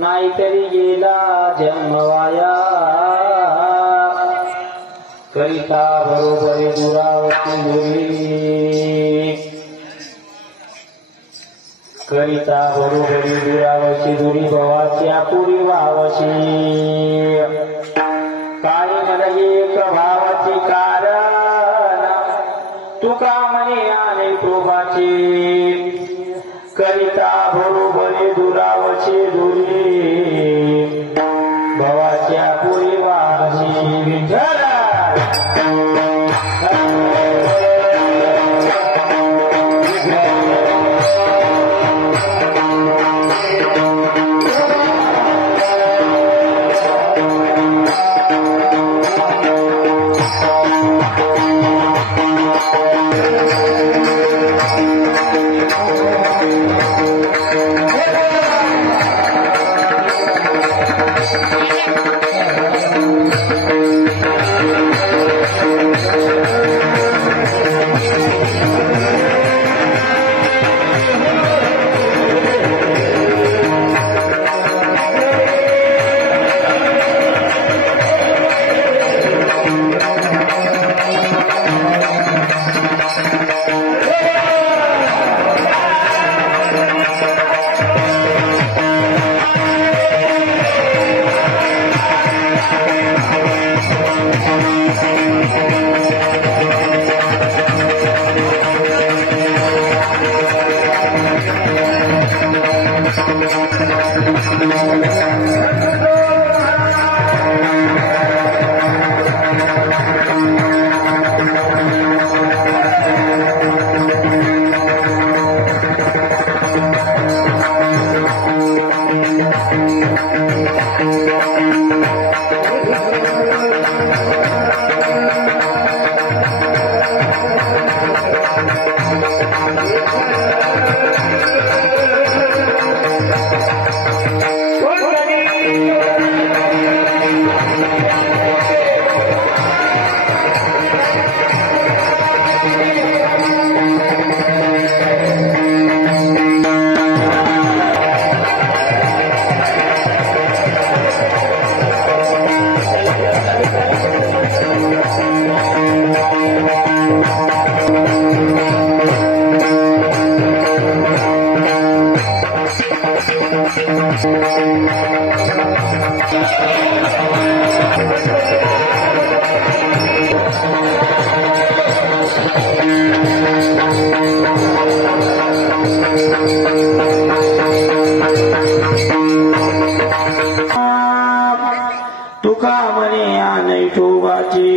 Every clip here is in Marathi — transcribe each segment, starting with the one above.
नाहीतरी गेला जन्मवाया करिता बरोबरी दुरावती दुरी करिता बरोबरी दुरावती दुरी भवाच्या पुरी वावशी काही नये एक भावाची कारण तुका म्हणे आणि कृपाची करिता बरोबरी दुरावची दुरी भवाच्या पुरी वावशी विठ्ठल तुका म्हणे आनई ठोबाची.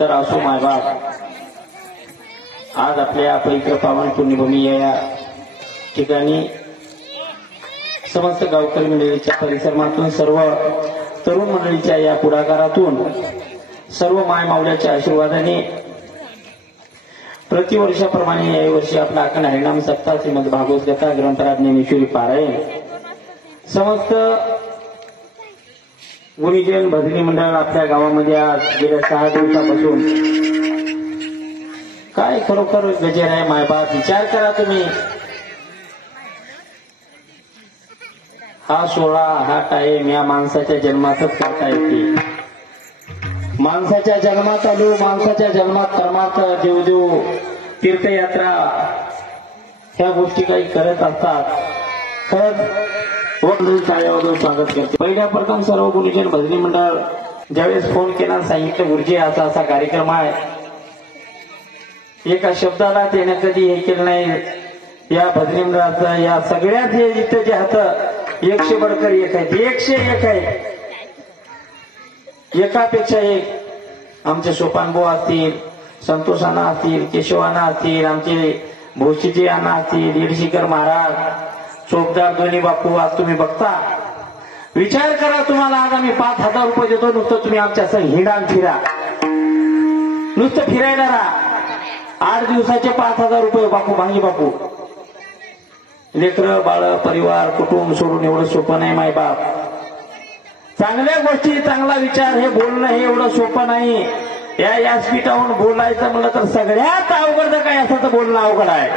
तर असो मायबाप, आज आपल्या पवित्र पावन पुण्यभूमी या ठिकाणी समस्त गावकरी मंडळीच्या परिसरातून, सर्व तरुण मंडळीच्या या पुढाकारातून, सर्व माय माऊल्याच्या आशीर्वादाने प्रतिवर्षाप्रमाणे याही वर्षी आपला अखंड हरिनाम सप्ताह श्रीमद भागवत कथा ग्रंथराज ज्ञानेश्वरी पारायण समस्त गुणीजन भजनी मंडळ आपल्या गावामध्ये आज गेल्या 6 दिवसापासून. काय खरोखर गजेर आहे मायबाप, विचार करा तुम्ही. हा सोहळा, हा टाईम या माणसाच्या जन्मातच करता येते. माणसाच्या जन्मात आलो, माणसाच्या जन्मात परमार्थ देवदेव तीर्थयात्रा ह्या गोष्टी काही करत असतात. खरंच टाळ्यावर स्वागत करते. पहिल्या प्रथम सर्व गुरुजन भजनी मंडळ ज्यावेळेस फोन केला, सांगितलं गुरुजी असा असा कार्यक्रम आहे, एका शब्दाला त्याने कधी हे केलं नाही. या भजनी मंडळाचं या सगळ्यात हे इथं जे हात 100 बडकर 1 आहे, 101 आहे, एकापेक्षा एक. आमचे सोपानभाऊ असतील, संतोषांना असतील, केशवांना असतील, आमचे भोशीजी अण्णा असतील, येडशीकर महाराज, चोपदार दोन्ही बापू, आज तुम्ही बघता. विचार करा, तुम्हाला आज आम्ही 5,000 रुपये देतो, नुसतं तुम्ही आमच्या संग हिंडान फिरा, नुसतं फिरायला राहा. 8 दिवसाचे 5,000 रुपये बापू, भांगी बापू. लेकरं बाळ परिवार कुटुंब सोडून एवढं सोपं नाही मायबाप. चांगल्या गोष्टी, चांगला विचार हे बोलणं हे एवढं सोपं नाही. या व्यासपीठावरून बोलायचं म्हणलं तर सगळ्यात अवघड काय असं तर बोलणं अवघड आहे.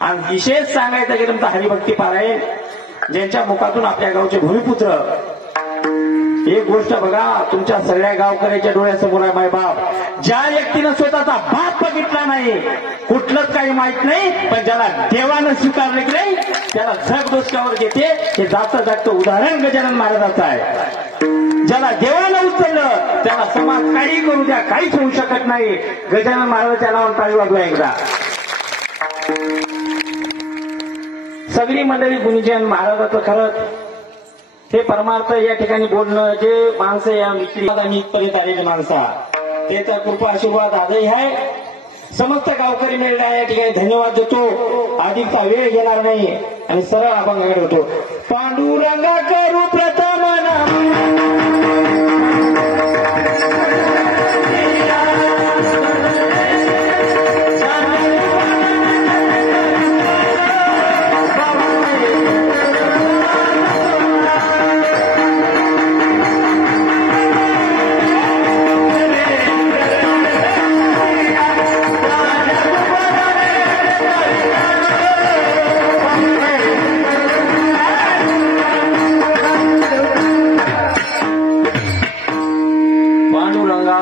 आणि विशेष सांगायचं गेलं तर हरिभक्ती पारायण ज्यांच्या मुखातून आपल्या गावचे भूमिपुत्र. एक गोष्ट बघा, तुमच्या सगळ्या गावकऱ्याच्या डोळ्यासमोर आहे मायबाप. ज्या व्यक्तीनं स्वतःचा बाप बघितला नाही, कुठलंच काही माहित नाही, पण ज्याला देवानं स्वीकारले की नाही त्याला जग डोसक्यावर घेते. हे जातं जागतं उदाहरण गजानन महाराजाचं आहे. ज्याला देवानं उचललं त्याला समाज काही करू द्या, काहीच होऊ शकत नाही. गजानन महाराजाच्या नावानं टाळी वाजवा एकदा. सगळी मंडळी गुणीजन महाराजाचं खरंच हे परमार्थ या ठिकाणी बोलणं, जे माणसं या इथपर्यंत आलेले माणसा, त्याचा कृपा आशीर्वाद आजही आहे. समस्त गावकरी मेळा या ठिकाणी धन्यवाद देतो. अधिकचा वेळ घेणार नाही आणि सरळ अभंगाकडे होतो. पांडुरंगा करू प्रथम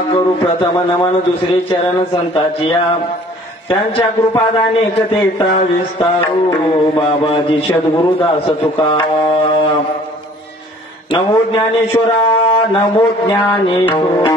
करू प्रथम नमन दुसरे चरण संताची. त्यांच्या कृपादाने कथेचा विस्तारू बाबाजी सद्गुरुदास तुका. नमो ज्ञानेश्वरा, नमो ज्ञानेश्वरा.